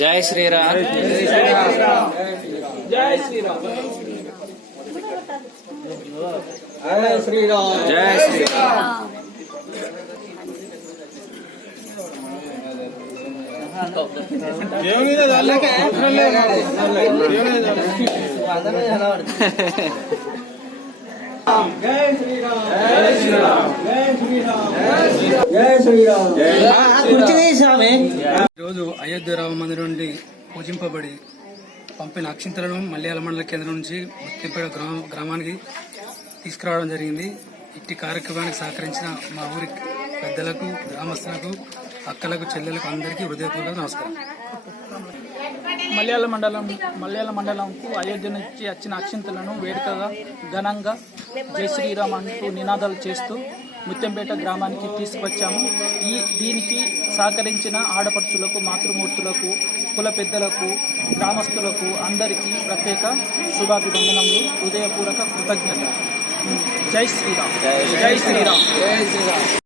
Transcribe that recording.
జై శ్రీరామ్. జై శ్రీరామ్. జై శ్రీరామ్. జై శ్రీరామ్. ఈరోజు అయోధ్య రామ మందిరం నుండి పూజింపబడి పంపిన అక్షింతలను మల్యాల మండల కేంద్రం నుంచి ముత్యంపేట గ్రామానికి తీసుకురావడం జరిగింది. ఇట్టి కార్యక్రమానికి సహకరించిన మా ఊరి పెద్దలకు, గ్రామస్తులకు, అక్కలకు, చెల్లెలకు అందరికీ హృదయపూర్వక నమస్కారం. మల్యాల మండలంకు అయోధ్య నుంచి వచ్చిన అక్షింతలను వేడుకగా ఘనంగా జై శ్రీరామ్ అంటూ నినాదాలు చేస్తూ ముత్యంపేట గ్రామానికి తీసుకువచ్చాము. దీనికి సహకరించిన ఆడపడుచులకు, మాతృమూర్తులకు, కుల పెద్దలకు, గ్రామస్తులకు అందరికీ ప్రత్యేక శుభాభివందనములు, హృదయపూర్వక కృతజ్ఞతలు. జై శ్రీరామ్. జై శ్రీరామ్. జై శ్రీరామ్.